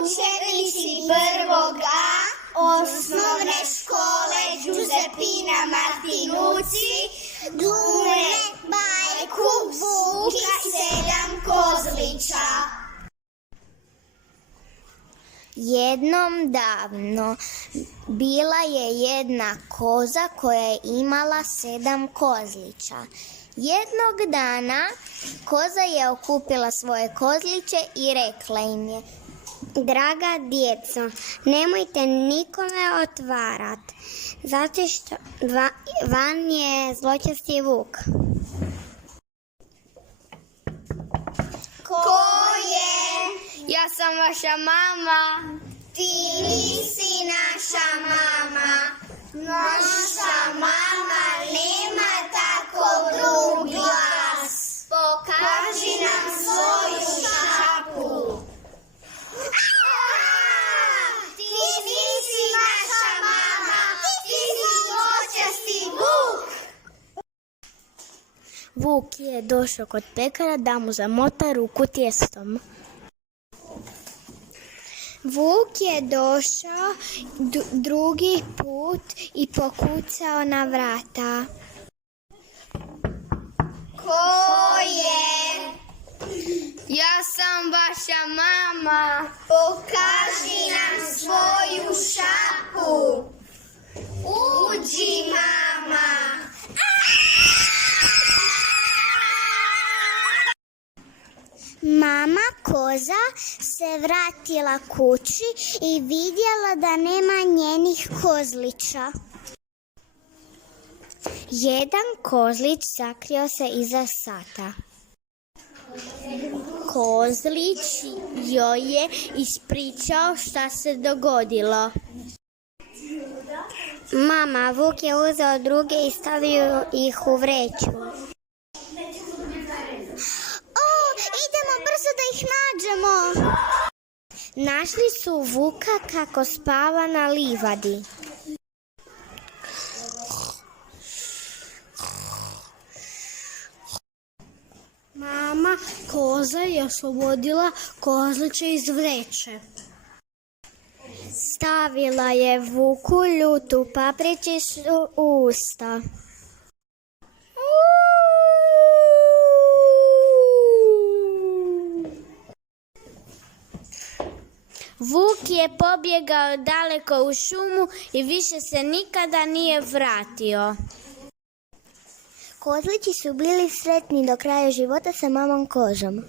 Učenici prvog A osnovne škole Giuseppina Martinucci glume bajku Vuk i 7 kozlića. Jednom davno bila je jedna koza koja je imala 7 kozlića. Jednog dana koza je okupila svoje kozliće i rekla im je: Draga djeco, nemojte nikome otvarati, zato što van je zločesti vuk. Ko je? Ja sam vaša mama. Ti nisi naša mama. Naša mama nema tako grub glas. Pokaži nam svoju šapu. Ti nisi naša mama. Ti si zločesti vuk. Vuk je došao kod pekara da mu zamota ruku tijestom. Vuk je došao drugi put i pokucao na vrata. Ko je? Ja sam vaša mama. Pokaži nam svoju šapu. Uđi, mama. Mama koza se vratila kući i vidjela da nema njenih kozlića. Jedan kozlić sakrio se iza sata. Kozlić joj je ispričao šta se dogodilo. Mama, vuk je uzeo druge i stavio ih u vreću. Idemo brzo da ih nađemo. Našli su vuka kako spava na livadi. Mama koza je oslobodila kozliće iz vreće. Stavila je vuku ljutu papričicu u usta. Vuk je pobjegao daleko u šumu i više se nikada nije vratio. Kozlići su bili sretni do kraja života sa mamom kozom.